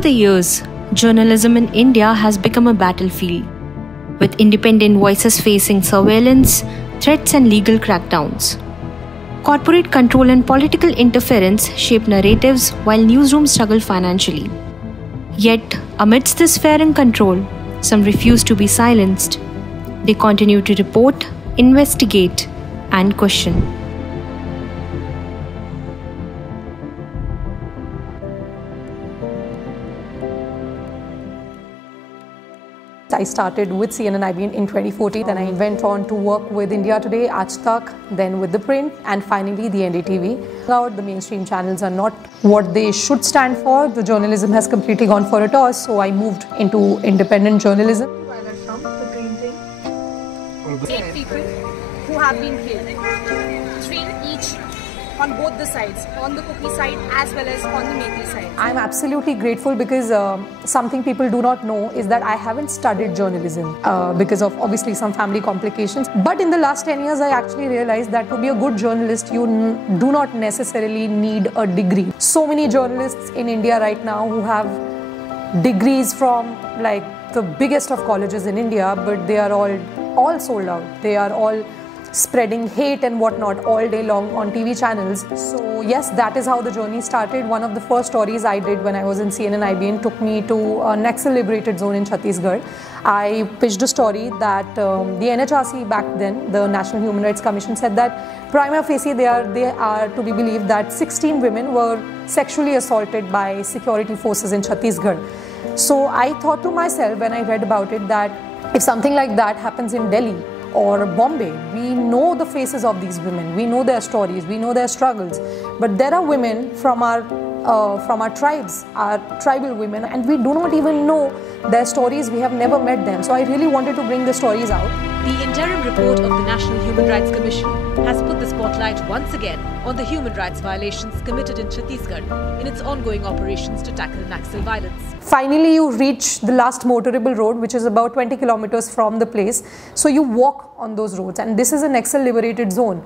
Over the years, journalism in India has become a battlefield, with independent voices facing surveillance, threats, and legal crackdowns. Corporate control and political interference shape narratives while newsrooms struggle financially. Yet, amidst this fear and control, some refuse to be silenced. They continue to report, investigate, and question. I started with CNN IBN in 2014, then I went on to work with India Today, Aaj Tak, then with the print, and finally the NDTV. Now the mainstream channels are not what they should stand for. The journalism has completely gone for a toss, so I moved into independent journalism. From the printing, 8 people who have been killed, 3 each on both the sides, on the cookie side as well as on the maple side. I'm absolutely grateful because something people do not know is that I haven't studied journalism because of obviously some family complications. But in the last 10 years, I actually realized that to be a good journalist, you do not necessarily need a degree. So many journalists in India right now who have degrees from like the biggest of colleges in India, but they are all sold out. They are all spreading hate and whatnot all day long on TV channels. So yes, that is how the journey started. One of the first stories I did when I was in CNN IBN took me to a Naxal liberated zone in Chhattisgarh. I pitched a story that the NHRC back then, the National Human Rights Commission, said that prima facie they are to be believed that 16 women were sexually assaulted by security forces in Chhattisgarh. So I thought to myself when I read about it that if something like that happens in Delhi or Bombay, we know the faces of these women, we know their stories, we know their struggles, but there are women from our tribes, our tribal women, and we do not even know their stories. We have never met them. So I really wanted to bring the stories out. The interim report of the National Human Rights Commission has put the spotlight once again on the human rights violations committed in Chhattisgarh in its ongoing operations to tackle Naxal violence. Finally, you reach the last motorable road, which is about 20 kilometers from the place. So you walk on those roads, and this is a Naxal liberated zone.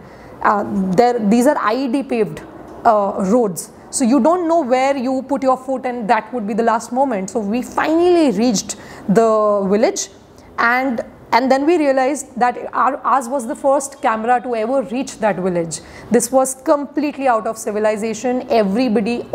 These are IED paved roads. So you don't know where you put your foot, and that would be the last moment. So we finally reached the village, and then we realized that ours was the first camera to ever reach that village. This was completely out of civilization. Everybody,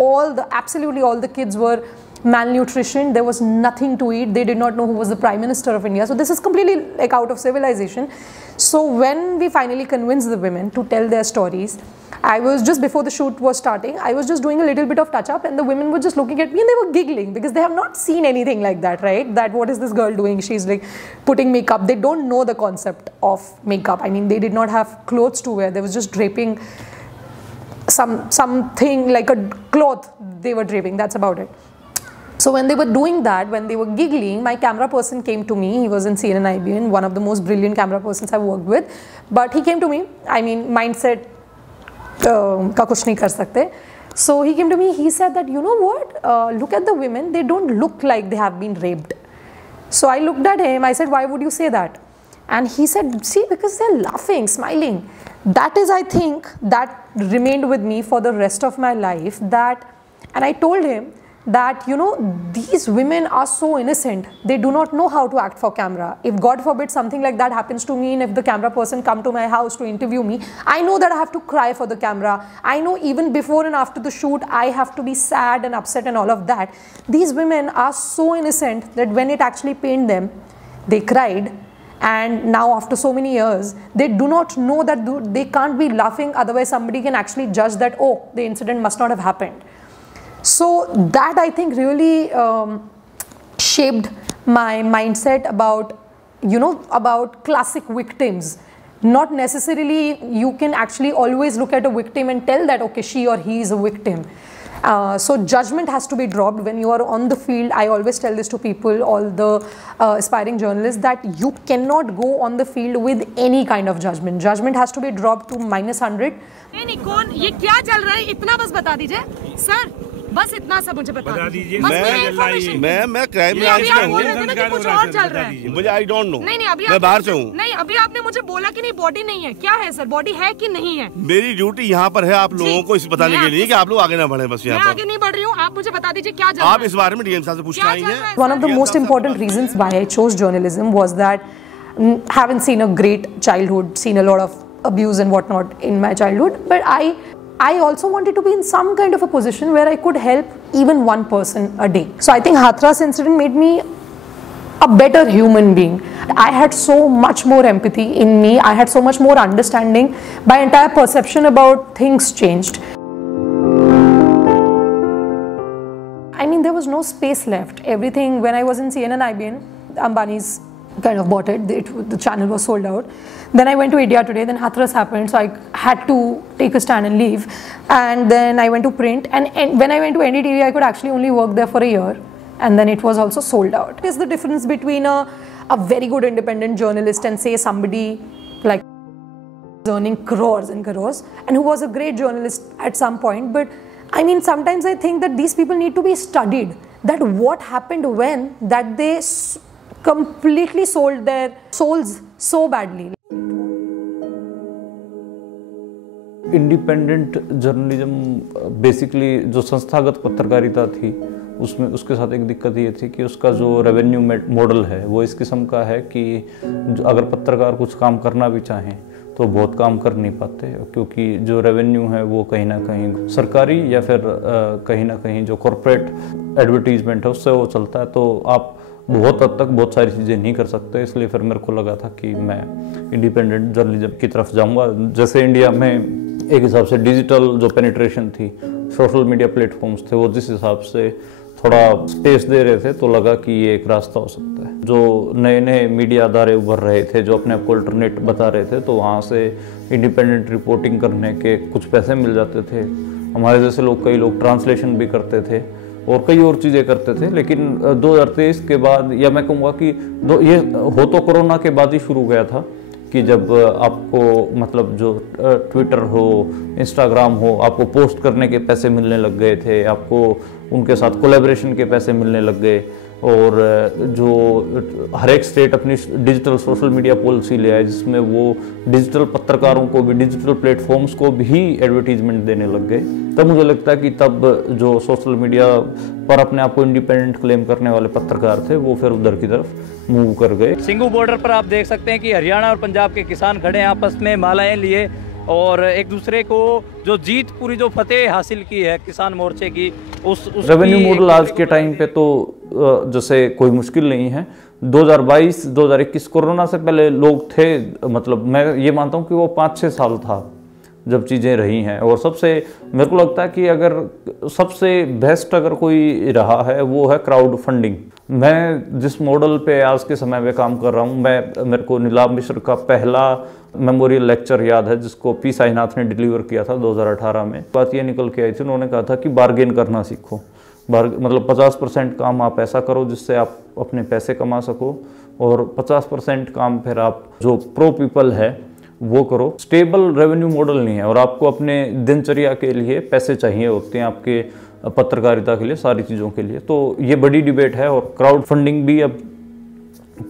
absolutely all the kids were malnutrition. There was nothing to eat. They did not know who was the Prime Minister of India. So this is completely like out of civilization. So when we finally convinced the women to tell their stories, I was just before the shoot was starting, I was just doing a little bit of touch up, and the women were just looking at me and they were giggling because they have not seen anything like that, right? That what is this girl doing? She's like putting makeup. They don't know the concept of makeup. I mean, they did not have clothes to wear. They was just draping something like a cloth they were draping. That's about it. So when they were doing that, when they were giggling, my camera person came to me. He was in CNN IBN, one of the most brilliant camera persons I've worked with. But he came to me. I mean, mindset ka kuch nahi kar sakte. So he came to me. He said that, you know what? Look at the women. They don't look like they have been raped. So I looked at him. I said, why would you say that? And he said, see, because they're laughing, smiling. That is, I think, that remained with me for the rest of my life. And I told him that, you know, these women are so innocent. They do not know how to act for camera. If God forbid something like that happens to me, and if the camera person come to my house to interview me, I know that I have to cry for the camera. I know even before and after the shoot, I have to be sad and upset and all of that. These women are so innocent that when it actually pained them, they cried. And now after so many years, they do not know that they can't be laughing. Otherwise, somebody can actually judge that, oh, the incident must not have happened. So that I think really shaped my mindset about, you know, about classic victims. Not necessarily you can actually always look at a victim and tell that, okay, she or he is a victim. So judgment has to be dropped when you are on the field. I always tell this to people, all the aspiring journalists, that you cannot go on the field with any kind of judgment. Judgment has to be dropped to -100. नहीं कौन ये क्या चल रहा है इतना बस बता दीजिए सर बस इतना सा मुझे बता दीजिए। मैं क्राइम ब्रांच में हूँ, कुछ और चल रहा है मुझे आई डोंट नो। नहीं अभी मैं बाहर से हूँ। नहीं अभी आपने मुझे बोला कि नहीं बॉडी नहीं है, क्या है सर, बॉडी है कि नहीं है? मेरी ड्यूटी यहाँ पर है आप लोगों को इस बताने के लिए कि आप लोग आगे ना बढ़े, बस यहाँ पर। आगे नहीं बढ़ रही हूँ, आप मुझे बता दीजिए क्या चल रहा है? आप इस बारे में डीएम साहब से पूछना ही है। One of the most important reasons why I chose journalism was that having seen a great childhood, seen a lot of abuse and whatnot in my childhood, but I also wanted to be in some kind of a position where I could help even one person a day. So I think Hathras incident made me a better human being. I had so much more empathy in me, I had so much more understanding, my entire perception about things changed. I mean, there was no space left. Everything, when I was in CNN IBN, Ambani's kind of bought it, the channel was sold out. Then I went to India Today, then Hathras happened, so I had to take a stand and leave. And then I went to print, and when I went to NDTV, I could actually only work there for a year, and then it was also sold out. What is the difference between a very good independent journalist and say somebody like earning crores and crores, and who was a great journalist at some point? But I mean, sometimes I think that these people need to be studied, that what happened when, that they completely sold their souls so badly. Independent journalism basically जो संस्थागत पत्रकारिता थी उसमें उसके साथ एक दिक्कत ये थी कि उसका जो रेवेन्यू मॉडल है वो इस किस्म का है कि अगर पत्रकार कुछ काम करना भी चाहें तो बहुत काम कर नहीं पाते, क्योंकि जो रेवेन्यू है वो कहीं ना कहीं सरकारी या फिर कहीं ना कहीं जो कॉरपोरेट एडवर्टीजमेंट है उससे वो चलता है, तो आप बहुत हद तक बहुत सारी चीज़ें नहीं कर सकते। इसलिए फिर मेरे को लगा था कि मैं इंडिपेंडेंट जर्नलिज्म की तरफ जाऊंगा। जैसे इंडिया में एक हिसाब से डिजिटल जो पेनिट्रेशन थी, सोशल मीडिया प्लेटफॉर्म्स थे, वो जिस हिसाब से थोड़ा स्पेस दे रहे थे तो लगा कि ये एक रास्ता हो सकता है। जो नए नए मीडिया अदारे उभर रहे थे जो अपने आप को अल्टरनेट बता रहे थे, तो वहाँ से इंडिपेंडेंट रिपोर्टिंग करने के कुछ पैसे मिल जाते थे। हमारे जैसे लोग, कई लोग ट्रांसलेशन भी करते थे और कई और चीज़ें करते थे। लेकिन 2023 के बाद, या मैं कहूँगा कि ये हो तो कोरोना के बाद ही शुरू गया था कि जब आपको मतलब जो ट्विटर हो, इंस्टाग्राम हो, आपको पोस्ट करने के पैसे मिलने लग गए थे, आपको उनके साथ कोलैबोरेशन के पैसे मिलने लग गए, और जो हर एक स्टेट अपनी डिजिटल सोशल मीडिया पॉलिसी ले आए जिसमें वो डिजिटल पत्रकारों को भी, डिजिटल प्लेटफॉर्म्स को भी एडवर्टीजमेंट देने लग गए। तब मुझे लगता है कि तब जो सोशल मीडिया पर अपने आप को इंडिपेंडेंट क्लेम करने वाले पत्रकार थे वो फिर उधर की तरफ मूव कर गए। सिंघू बॉर्डर पर आप देख सकते हैं कि हरियाणा और पंजाब के किसान खड़े हैं आपस में मालाएं लिए, और एक दूसरे को जो जीत, पूरी जो फतेह हासिल की है किसान मोर्चे की, उस रेवेन्यू मॉडल आज के टाइम पे तो जैसे कोई मुश्किल नहीं है। 2022-2021 कोरोना से पहले लोग थे, मतलब मैं ये मानता हूँ कि वो 5-6 साल था जब चीज़ें रही हैं। और सबसे मेरे को लगता है कि अगर सबसे बेस्ट अगर कोई रहा है वो है क्राउड फंडिंग। मैं जिस मॉडल पे आज के समय में काम कर रहा हूँ, मेरे को नीलाभ मिश्र का पहला मेमोरियल लेक्चर याद है जिसको पी साईनाथ ने डिलीवर किया था 2018 में। बात ये निकल के आई थी, उन्होंने कहा था कि बार्गेन करना सीखो। मतलब 50% काम आप ऐसा करो जिससे आप अपने पैसे कमा सको, और 50% काम फिर आप जो प्रो पीपल है वो करो। स्टेबल रेवेन्यू मॉडल नहीं है और आपको अपने दिनचर्या के लिए पैसे चाहिए होते हैं, आपके पत्रकारिता के लिए, सारी चीज़ों के लिए। तो ये बड़ी डिबेट है। और क्राउड फंडिंग भी अब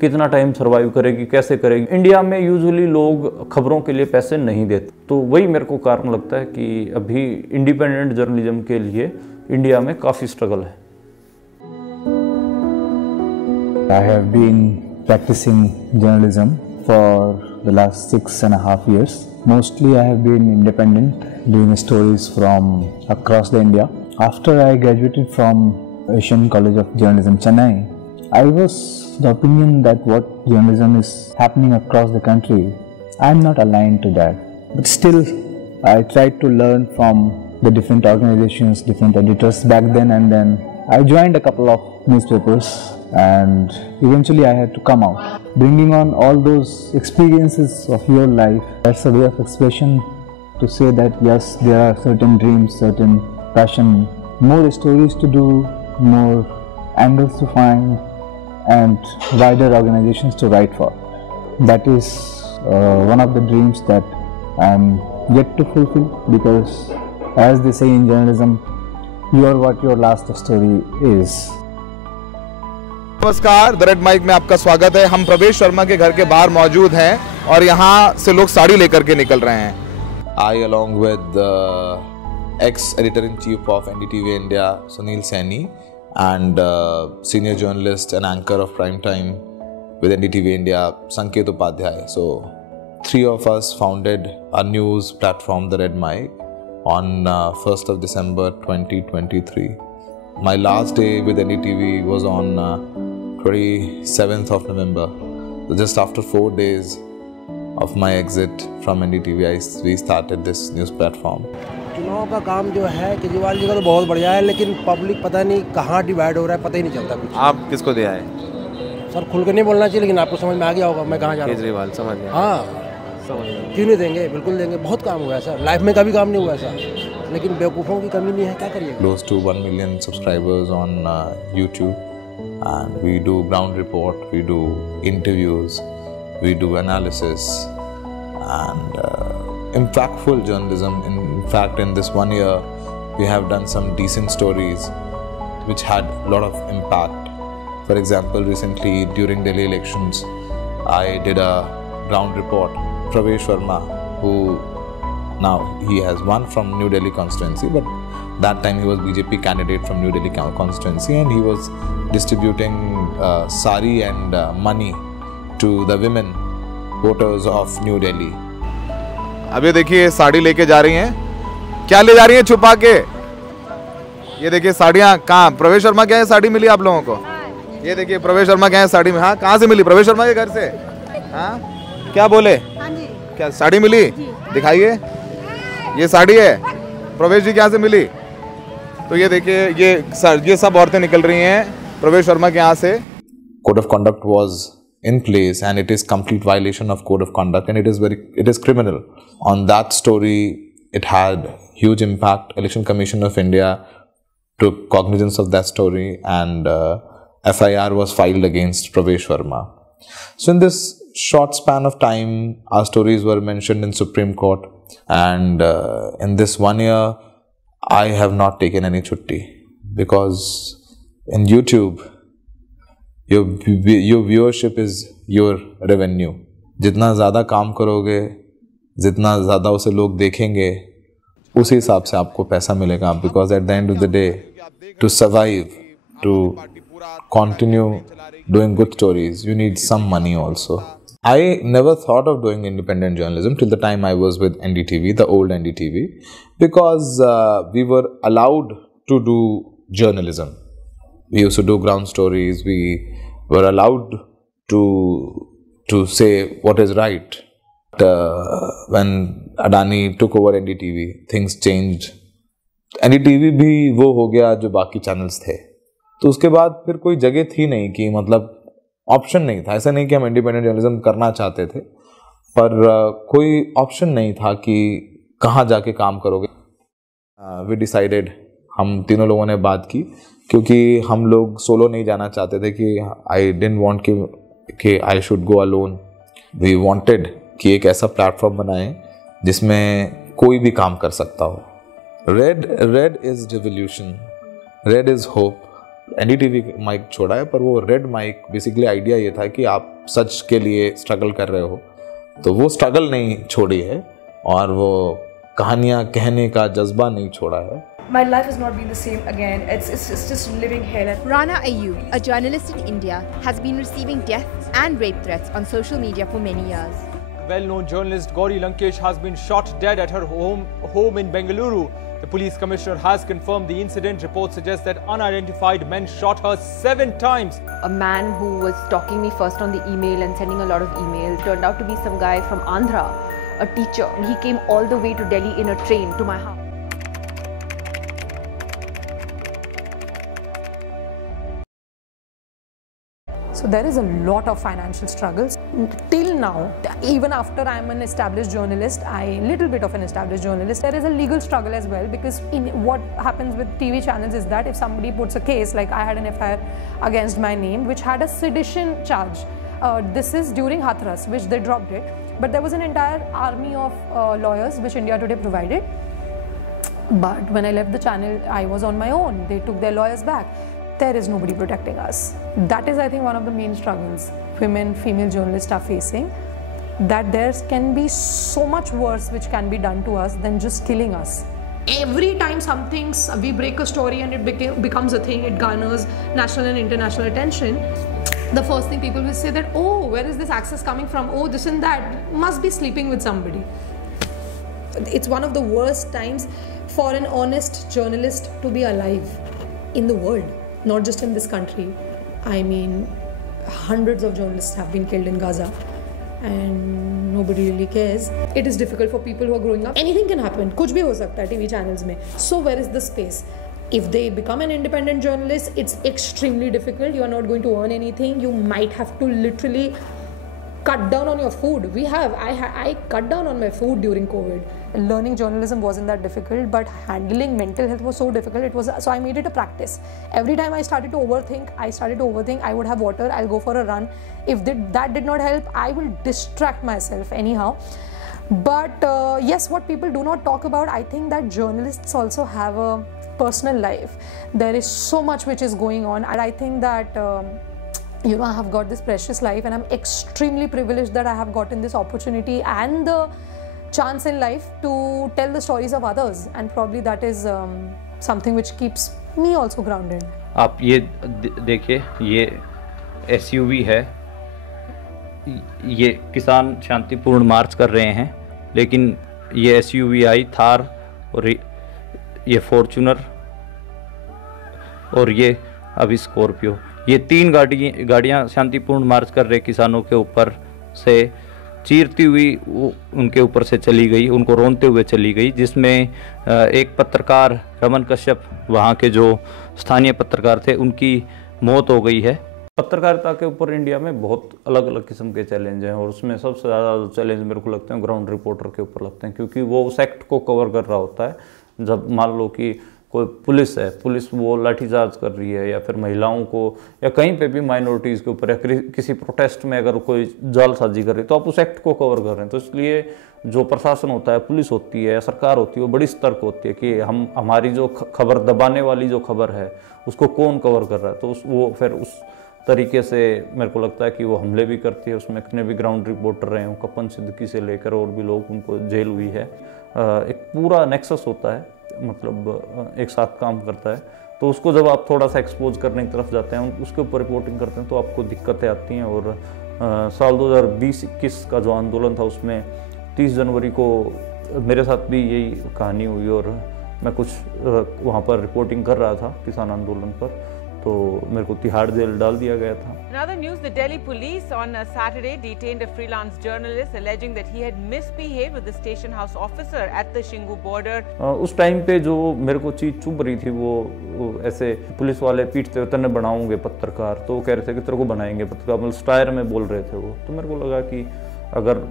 कितना टाइम सर्वाइव करेगी, कैसे करेगी। इंडिया में यूजुअली लोग खबरों के लिए पैसे नहीं देते, तो वही मेरे को कारण लगता है कि अभी इंडिपेंडेंट जर्नलिज्म के लिए इंडिया में काफ़ी स्ट्रगल है। I have been practicing journalism for the last 6.5 years. Mostly I have been independent, doing stories from across the India. After I graduated from Asian College of Journalism, Chennai, I was the opinion that what journalism is happening across the country, I am not aligned to that. But still, I tried to learn from the different organizations, different editors back then, and then I joined a couple of newspapers, and eventually I had to come out. Bringing on all those experiences of your life, that's a way of expression to say that yes, there are certain dreams, certain passion, more stories to do, more angles to find, and wider organizations to write for. That is one of the dreams that I am yet to fulfill, because as they say in journalism, what your last story is. नमस्कार, the red mic में आपका स्वागत है। हम प्रवेश शर्मा के घर के बाहर मौजूद हैं और यहाँ से लोग साड़ी लेकर के निकल रहे हैं। I along with ex-editor-in-chief of NDTV India, Sunil Saini, and senior journalist and anchor of Prime Time with NDTV India, Sanket Upadhyay. So, three of us founded a news platform, The Red Mic, on 1st of December 2023. My last day with NDTV was on 27th of November. So just after 4 days of my exit from NDTV, we started this news platform. चुनाव का काम जो है केजरीवाल जी का तो बहुत बढ़िया है, लेकिन पब्लिक पता नहीं कहाँ डिवाइड हो रहा है, पता ही नहीं चलता कुछ। आप किसको दिया है? सर खुल के नहीं बोलना चाहिए, लेकिन आपको समझ में आ गया होगा मैं कहाँ जा रहा हूँ। केजरीवाल समझ गया। हाँ, क्यों नहीं देंगे, बिल्कुल देंगे। बहुत काम हुआ है सर, लाइफ में कभी काम नहीं हुआ है सर, लेकिन बेवकूफ़ों की कमी नहीं है, क्या करिए। Close to 1 million subscribers on YouTube, and we do ground report, we do interviews, we do analysis, and impactful journalism. In fact, in this 1 year, we have done some decent stories which had a lot of impact. For example, recently during Delhi elections, I did a ground report. Pravesh Verma, who now he has won from New Delhi constituency, but that time he was BJP candidate from New Delhi constituency, and he was distributing sari and money to the women voters of New Delhi. अभी देखिए साड़ी लेके जा रही हैं। क्या ले जा रही हैं छुपा के? ये देखिए साड़ियाँ कहाँ? प्रवेश शर्मा क्या है साड़ी मिली आप लोगों को? ये देखिए प्रवेश शर्मा क्या है साड़ी में। हाँ, कहाँ से मिली? प्रवेश शर्मा के घर से। हाँ, क्या बोले? क्या साड़ी मिली? दिखाइए, ये साड़ी है। प्रवेश जी क्या से मिली? तो ये देखिए ये सब औरतें निकल रही हैं प्रवेश शर्मा के यहाँ से। Code of conduct was in place, and it is complete violation of code of conduct, and it is criminal. On that story, it had huge impact. Election Commission of India took cognizance of that story, and FIR was filed against Pravesh Verma. So in this short span of time, our stories were mentioned in Supreme Court, and in this 1 year, I have not taken any chutti, because in YouTube, your viewership is your revenue. जितना ज़्यादा काम करोगे, जितना ज़्यादा उसे लोग देखेंगे, उसी हिसाब से आपको पैसा मिलेगा. Because at the end of the day, to survive, to continue doing good stories, you need some money also. I never thought of doing independent journalism till the time I was with NDTV, the old NDTV, because we were allowed to do journalism. We used to do ground stories. We were allowed to say what is right. But when Adani took over NDTV, things changed. NDTV भी वो हो गया जो बाकी channels थे. तो उसके बाद फिर कोई जगह थी नहीं कि मतलब ऑप्शन नहीं था. ऐसा नहीं कि हम इंडिपेंडेंट जर्नलिज्म करना चाहते थे, पर कोई ऑप्शन नहीं था कि कहाँ जाके काम करोगे. वी डिसाइडेड, हम तीनों लोगों ने बात की, क्योंकि हम लोग सोलो नहीं जाना चाहते थे कि आई डिडंट वांट कि I should go alone. We wanted कि एक ऐसा प्लेटफॉर्म बनाएं जिसमें कोई भी काम कर सकता हो. Red is revolution, red is hope. NDTV mic छोड़ा है, पर वो रेड माइक बेसिकली आइडिया ये था कि आप सच के लिए स्ट्रगल कर रहे हो, तो वो स्ट्रगल नहीं छोड़ी है और वो कहानियाँ कहने का जज्बा नहीं छोड़ा है. My life has not been the same again. It's just living hell. Rana Ayyub, a journalist in India, has been receiving death and rape threats on social media for many years. Well-known journalist Gauri Lankesh has been shot dead at her home in Bengaluru. The police commissioner has confirmed the incident. Reports suggest that unidentified men shot her 7 times. A man who was stalking me first on the email and sending a lot of emails turned out to be some guy from Andhra, a teacher. He came all the way to Delhi in a train to my house. So there is a lot of financial struggles. Till now, even after I am an established journalist, little bit of an established journalist, there is a legal struggle as well, because what happens with TV channels is that if somebody puts a case, like I had an FIR against my name, which had a sedition charge. This is during Hathras, which they dropped it. But there was an entire army of lawyers which India Today provided. But when I left the channel, I was on my own. They took their lawyers back. There is nobody protecting us. That is, I think, one of the main struggles women, female journalists are facing. That there can be so much worse which can be done to us than just killing us. Every time we break a story and it becomes a thing, it garners national and international attention, the first thing people will say that, oh, where is this access coming from? Oh, this and that, must be sleeping with somebody. It's one of the worst times for an honest journalist to be alive in the world, not just in this country. I mean, hundreds of journalists have been killed in Gaza and nobody really cares. It is difficult for people who are growing up. Anything can happen. Kuch bhi ho sakta hai TV channels mein. So where is the space? If they become an independent journalist, it's extremely difficult. You are not going to earn anything. You might have to literally cut down on your food. I cut down on my food during COVID. Learning journalism wasn't that difficult, but handling mental health was so difficult. So I made it a practice. Every time I started to overthink, I would have water, I'll go for a run. If that did not help, I will distract myself anyhow. But yes, what people do not talk about, I think that journalists also have a personal life. There is so much which is going on, and I think that I have got this precious life, and I'm extremely privileged that I have gotten this opportunity and the chance in life to tell the stories of others, and probably that is something which keeps me also grounded. आप ये देखिए, ये SUV है, ये किसान शांतिपूर्ण मार्च कर रहे हैं, लेकिन ये SUV आई थार और ये फॉर्च्यूनर और ये अभी स्कॉर्पियो, ये 3 गाड़ियाँ शांतिपूर्ण मार्च कर रहे किसानों के ऊपर से चीरती हुई उनके ऊपर से चली गई, उनको रोनते हुए चली गई, जिसमें एक पत्रकार रमन कश्यप, वहाँ के जो स्थानीय पत्रकार थे, उनकी मौत हो गई है। पत्रकारिता के ऊपर इंडिया में बहुत अलग अलग किस्म के चैलेंज हैं, और उसमें सबसे ज़्यादा चैलेंज मेरे को लगते हैं ग्राउंड रिपोर्टर के ऊपर लगते हैं, क्योंकि वो उस एक्ट को कवर कर रहा होता है। जब मान लो कि कोई पुलिस है, पुलिस वो लाठीचार्ज कर रही है, या फिर महिलाओं को, या कहीं पे भी माइनॉरिटीज़ के ऊपर, या किसी प्रोटेस्ट में अगर कोई जालसाजी कर रही है, तो आप उस एक्ट को कवर कर रहे हैं। तो इसलिए जो प्रशासन होता है, पुलिस होती है या सरकार होती है, वो बड़ी सतर्क होती है कि हमारी जो खबर, दबाने वाली जो खबर है, उसको कौन कवर कर रहा है। तो वो फिर उस तरीके से मेरे को लगता है कि वो हमले भी करती है। उसमें कितने भी ग्राउंड रिपोर्टर रहे हों, कपन सिद्दीकी से लेकर और भी लोग, उनको जेल हुई है। एक पूरा नेक्सस होता है, मतलब एक साथ काम करता है। तो उसको जब आप थोड़ा सा एक्सपोज करने की तरफ जाते हैं, उसके ऊपर रिपोर्टिंग करते हैं, तो आपको दिक्कतें आती हैं। और साल 2020-21 का जो आंदोलन था, उसमें 30 जनवरी को मेरे साथ भी यही कहानी हुई, और मैं कुछ वहाँ पर रिपोर्टिंग कर रहा था किसान आंदोलन पर, तो मेरे को तिहाड़ जेल डाल दिया गया था। In other news, the Delhi police on Saturday detained a freelance journalist alleging that he had misbehaved with the station house officer at the Shingu border. उस टाइम पे जो मेरे को चीज़ चुभ रही थी, वो ऐसे पुलिस वाले पीटते हुए, तने बनाओगे पत्रकार, तो वो कह रहे थे कि तेरे को बनाएंगे पत्रकार, मतलब स्टायर में बोल रहे थे वो। तो मेरे को लगा कि अगर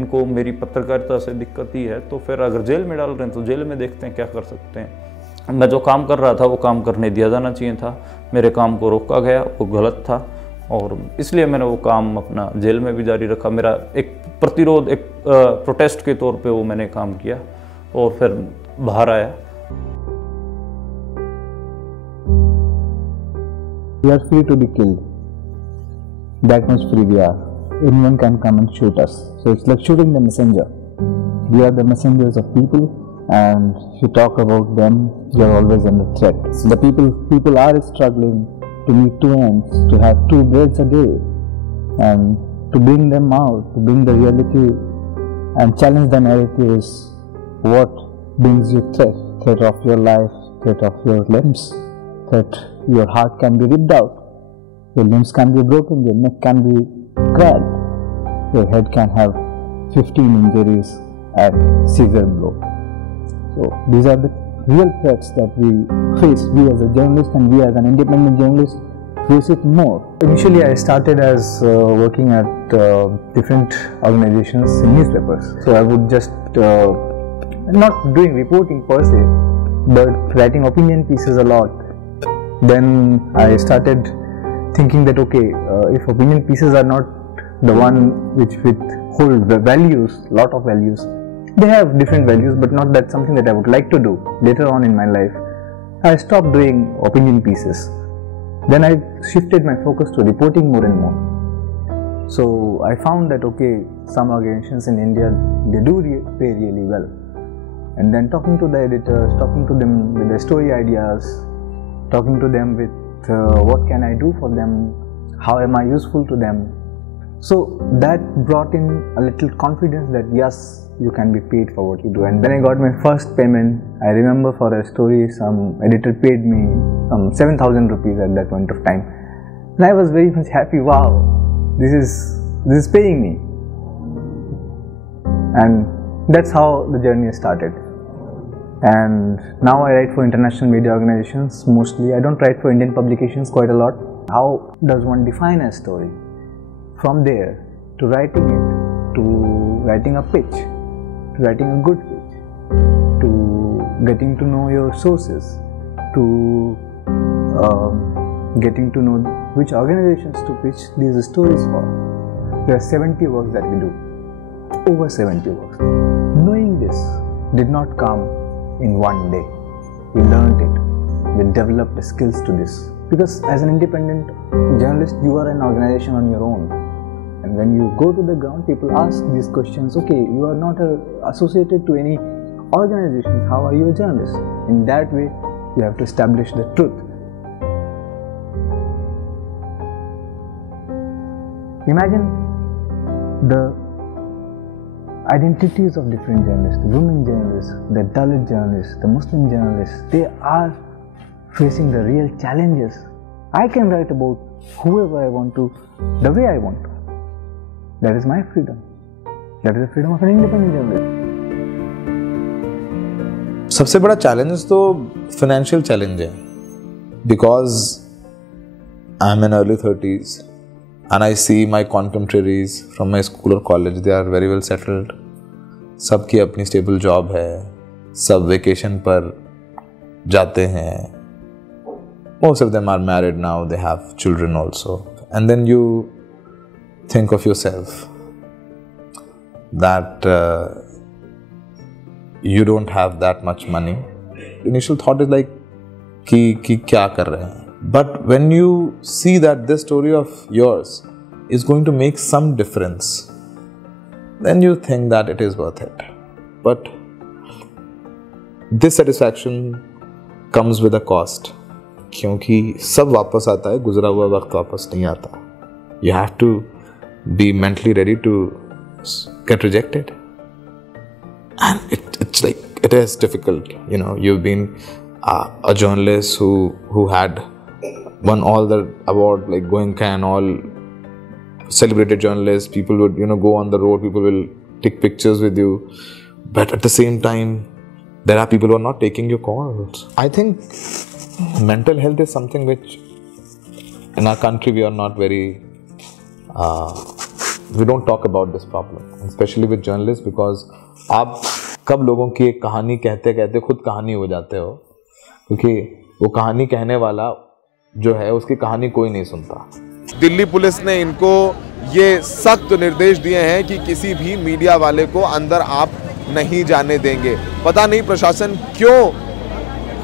इनको मेरी पत्रकारिता से दिक्कत ही है, तो फिर अगर जेल में डाल रहे हैं तो जेल में देखते हैं क्या कर सकते हैं। मैं जो काम कर रहा था वो काम करने दिया जाना चाहिए था, मेरे काम को रोका गया, वो गलत था, और इसलिए मैंने वो काम अपना जेल में भी जारी रखा। मेरा एक प्रतिरोध, एक प्रोटेस्ट के तौर पे वो मैंने काम किया, और फिर बाहर आया। We are free to be killed. That much free we are. Anyone can come and shoot us. So it's like shooting the messenger. We are the messengers of people, and if you talk about them, you are always under threat. The people are struggling to meet 2 ends, to have 2 breads a day, and to bring them out, to bring the reality and challenge the narratives. What brings you threat of your life, threat of your limbs, threat your heart can be ripped out, your limbs can be broken, your neck can be cracked, your head can have 15 injuries at severe blow. So these are the real threats that we face, we as a journalist, and we as an independent journalist face it more. Initially I started as working at different organizations in newspapers. So I would just not doing reporting per se, but writing opinion pieces a lot. Then I started thinking that okay, if opinion pieces are not the one which hold the values, lot of values, they have different values, but not that something that I would like to do. Later on in my life, I stopped doing opinion pieces. Then I shifted my focus to reporting more and more. So I found that okay, some organizations in India, they do pay really well. And then talking to the editors, talking to them with their story ideas, talking to them with what can I do for them, how am I useful to them. So that brought in a little confidence that yes, you can be paid for what you do. And then I got my first payment. I remember for a story, some editor paid me some 7,000 rupees at that point of time. And I was very much happy, wow, this is paying me. And that's how the journey started. And now I write for international media organizations mostly. I don't write for Indian publications quite a lot. How does one define a story? From there to writing it, to writing a pitch, to writing a good pitch, to getting to know your sources, to getting to know which organizations to pitch these stories for. There are 70 works that we do, over 70 works. Knowing this did not come in one day. We learned it, we developed the skills to this. Because as an independent journalist, you are an organization on your own. And when you go to the ground, people ask these questions, okay, you are not associated to any organizations, how are you a journalist? In that way, you have to establish the truth. Imagine the identities of different journalists, the women journalists, the Dalit journalists, the Muslim journalists, they are facing the real challenges. I can write about whoever I want to, the way I want to. That is my freedom. That is the freedom of an independent journalist. सबसे बड़ा challenge तो financial challenge है, because I am in early 30s and I see my contemporaries from my school or college, they are very well settled. सबकी अपनी stable job है, सब vacation पर जाते हैं. Most of them are married now, they have children also. And then you think of yourself that you don't have that much money. Initial thought is like कि क्या कर रहे हैं. But when you see that this story of yours is going to make some difference, then you think that it is worth it. But this satisfaction comes with a cost. क्योंकि सब वापस आता है, गुजरा हुआ वक्त वापस नहीं आता. You have to be mentally ready to get rejected. And it's like, it is difficult. You know, you've been a journalist who had won all the award, like Goenka and all celebrated journalists. People would, go on the road, people will take pictures with you. But at the same time, there are people who are not taking your calls. I think mental health is something which in our country we are not very, we don't talk about this problem, especially with journalists, because आप कब लोगों की एक कहानी कहते कहते खुद कहानी हो जाते हो, क्योंकि वो कहानी कहने वाला जो है उसकी कहानी कोई नहीं सुनता. दिल्ली पुलिस ने इनको ये सख्त निर्देश दिए हैं कि किसी भी मीडिया वाले को अंदर आप नहीं जाने देंगे. पता नहीं प्रशासन क्यों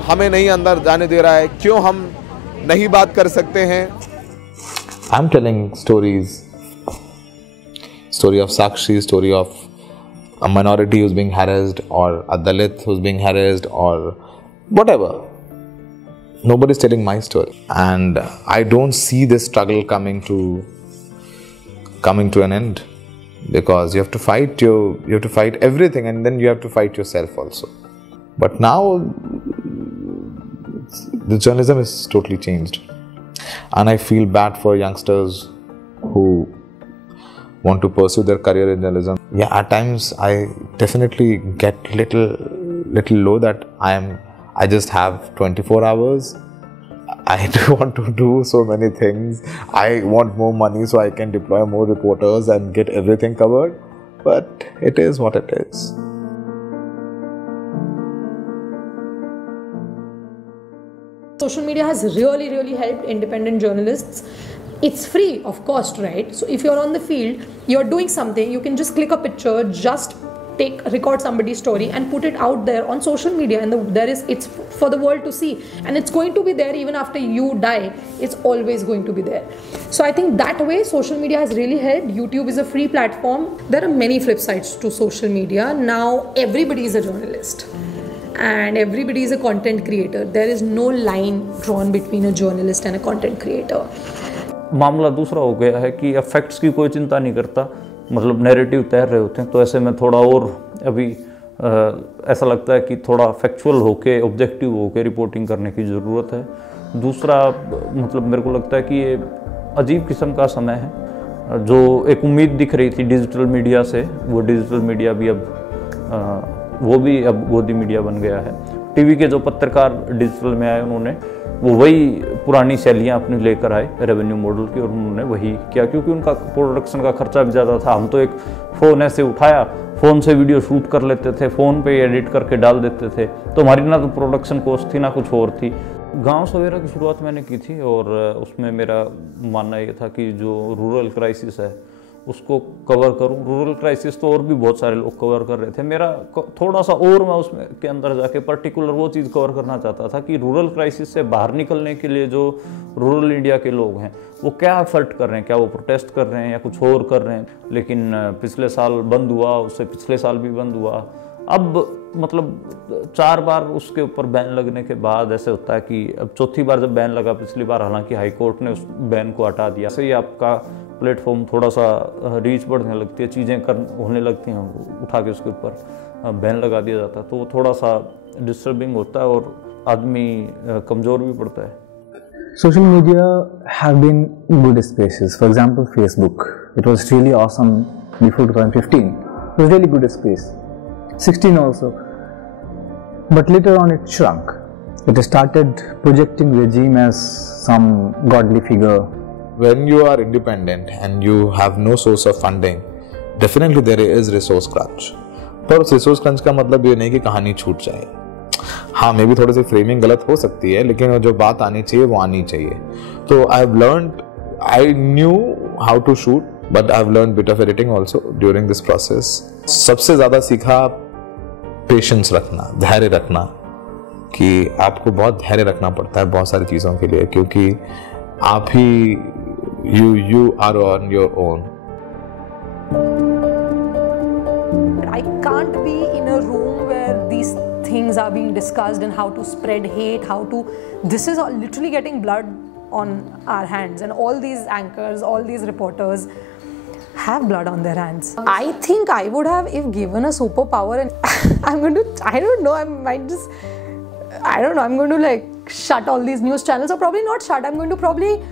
हमें नहीं अंदर जाने दे रहा है, क्यों हम नहीं बात कर सकते हैं. I am telling stories, story of Sakshi, story of a minority who's being harassed, or a Dalit who's being harassed, or whatever. Nobody's telling my story, and I don't see this struggle coming to an end, because you have to fight everything, and then you have to fight yourself also. But now the journalism is totally changed, and I feel bad for youngsters who want to pursue their career in journalism. Yeah, at times I definitely get little low that I just have 24 hours. I do want to do so many things. I want more money so I can deploy more reporters and get everything covered. But it is what it is. Social media has really helped independent journalists. It's free of cost, right? So if you're on the field, you're doing something, you can just click a picture, just record somebody's story and put it out there on social media, and it's for the world to see, and it's going to be there even after you die. It's always going to be there. So I think that way social media has really helped. YouTube is a free platform. There are many flip sides to social media. Now everybody is a journalist and everybody is a content creator. There is no line drawn between a journalist and a content creator. मामला दूसरा हो गया है कि अब facts की कोई चिंता नहीं करता, मतलब नैरेटिव तैर रहे होते हैं, तो ऐसे में थोड़ा और अभी ऐसा लगता है कि थोड़ा फैक्चुअल होके ऑब्जेक्टिव होके रिपोर्टिंग करने की ज़रूरत है। दूसरा मतलब मेरे को लगता है कि ये अजीब किस्म का समय है, जो एक उम्मीद दिख रही थी डिजिटल मीडिया से, वो डिजिटल मीडिया भी अब गोदी मीडिया बन गया है। टीवी के जो पत्रकार डिजिटल में आए उन्होंने वो वही पुरानी शैलियाँ अपनी लेकर आए रेवेन्यू मॉडल की, और उन्होंने वही किया क्योंकि उनका प्रोडक्शन का खर्चा भी ज़्यादा था। हम तो एक फ़ोन ऐसे उठाया, फ़ोन से वीडियो शूट कर लेते थे, फ़ोन पे एडिट करके डाल देते थे, तो हमारी ना तो प्रोडक्शन कॉस्ट थी ना कुछ और थी। गांव सवेरा की शुरुआत मैंने की थी और उसमें मेरा मानना ये था कि जो रूरल क्राइसिस है उसको कवर करूं। रूरल क्राइसिस तो और भी बहुत सारे लोग कवर कर रहे थे, मेरा थोड़ा सा और मैं उसमें के अंदर जाके पर्टिकुलर वो चीज़ कवर करना चाहता था कि रूरल क्राइसिस से बाहर निकलने के लिए जो रूरल इंडिया के लोग हैं वो क्या एफर्ट कर रहे हैं, क्या वो प्रोटेस्ट कर रहे हैं या कुछ और कर रहे हैं। लेकिन पिछले साल बंद हुआ, उससे पिछले साल भी बंद हुआ, अब मतलब 4 बार उसके ऊपर बैन लगने के बाद ऐसे होता है कि अब चौथी बार जब बैन लगा पिछली बार, हालांकि हाई कोर्ट ने उस बैन को हटा दिया, ऐसे ही आपका प्लेटफॉर्म थोड़ा सा रीच बढ़ने लगती है, चीज़ें होने लगती हैं, उठा के उसके ऊपर बैन लगा दिया जाता है, तो वो थोड़ा सा डिस्टर्बिंग होता है और आदमी कमज़ोर भी पड़ता है। Social media have been good spaces. For example, Facebook. It was really awesome before 2015. It was really good space. 16 also. But later on it shrunk. It started projecting regime as some godly figure. When you are independent and you have no source of funding, definitely there is resource crunch. पर उस resource crunch का मतलब ये नहीं कि कहानी छूट जाए। हाँ, मे भी थोड़ी सी फ्रेमिंग गलत हो सकती है, लेकिन जो बात आनी चाहिए वो आनी चाहिए। तो I knew how to shoot, but I've learned bit of editing also during this process. सबसे ज़्यादा सीखा पेशेंस रखना, धैर्य रखना, कि आपको बहुत धैर्य रखना पड़ता है बहुत सारी चीज़ों के लिए, क्योंकि आप ही you are on your own. I can't be in a room where these things are being discussed and how to spread hate, this is literally getting blood on our hands, and all these anchors, all these reporters have blood on their hands. I think I would have, if given a superpower, and I'm going to like shut all these news channels, or probably not shut, I'm going to probably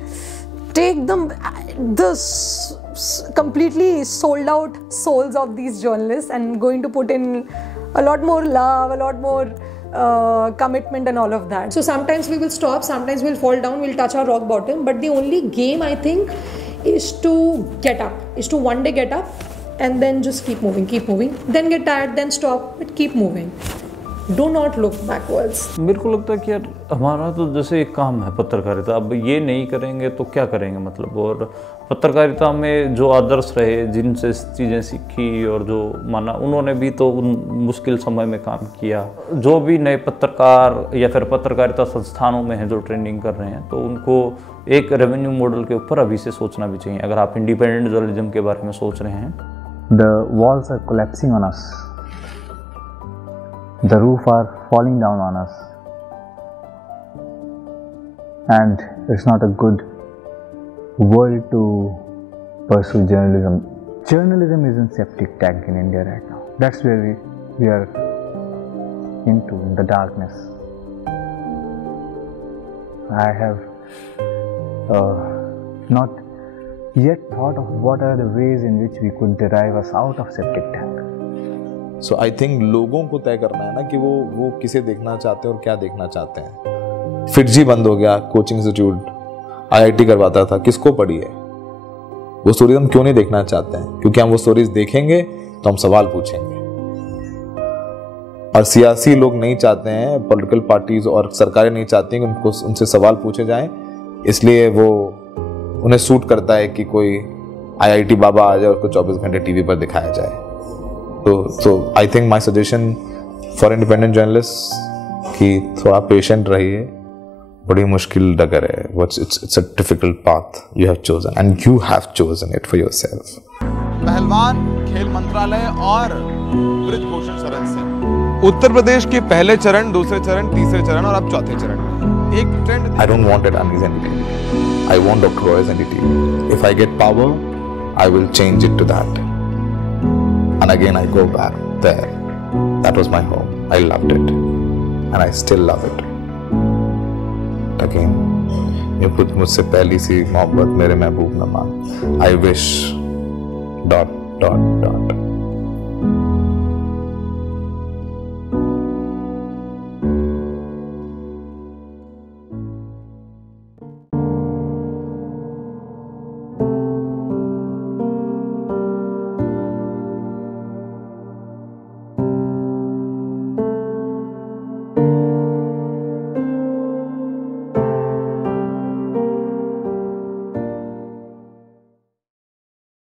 take the completely sold out souls of these journalists and going to put in a lot more love, a lot more commitment and all of that. So sometimes we will stop, sometimes we'll fall down, we'll touch our rock bottom, but the only game I think is to get up, is to one day get up and then just keep moving, then get tired, then stop, but keep moving. Do not look backwards. मेरे को लगता है कि यार हमारा तो जैसे एक काम है पत्रकारिता, अब ये नहीं करेंगे तो क्या करेंगे मतलब। और पत्रकारिता में जो आदर्श रहे, जिनसे चीज़ें सीखी और जो माना, उन्होंने भी तो उन मुश्किल समय में काम किया। जो भी नए पत्रकार या फिर पत्रकारिता संस्थानों में हैं जो ट्रेनिंग कर रहे हैं, तो उनको एक रेवेन्यू मॉडल के ऊपर अभी से सोचना भी चाहिए। अगर आप इंडिपेंडेंट जर्नलिज्म के बारे में सोच रहे हैं। The walls are collapsing on us. The roof are falling down on us, and it's not a good world to pursue journalism. Journalism is in septic tank in India right now. That's where we are into, in the darkness. I have not yet thought of what are the ways in which we could derive us out of septic tank. So I think लोगों को तय करना है ना कि वो किसे देखना चाहते हैं और क्या देखना चाहते हैं। फिटजी बंद हो गया, कोचिंग इंस्टीट्यूट, IIT करवाता था, किसको पढ़ी है? वो स्टोरीज हम क्यों नहीं देखना चाहते हैं? क्योंकि हम वो स्टोरीज देखेंगे तो हम सवाल पूछेंगे, और सियासी लोग नहीं चाहते हैं, पॉलिटिकल पार्टीज और सरकारें नहीं चाहती हैं कि उनसे सवाल पूछे जाएं, इसलिए वो उन्हें सूट करता है कि कोई IIT बाबा आ जाए और उसको 24 घंटे टीवी पर दिखाया जाए। So I think my suggestion for independent journalists कि थोड़ा पेशेंट रहिए, बड़ी मुश्किल डगर है, it's a difficult path you have chosen and you have chosen it for yourself. पहलवान, खेल मंत्रालय और बृजभूषण शरण सिंह। उत्तर प्रदेश के पहले चरण, दूसरे चरण, तीसरे चरण और अब चौथे चरण में एक trend. I don't want Adani's entity. I want Dr. Roy's entity. If I get power, I will change it to that. And again I go back there. That was my home. I loved it. And I still love it. Again, ये खुद मुझसे पहली सी मोहब्बत मेरे महबूब न मान. I wish ...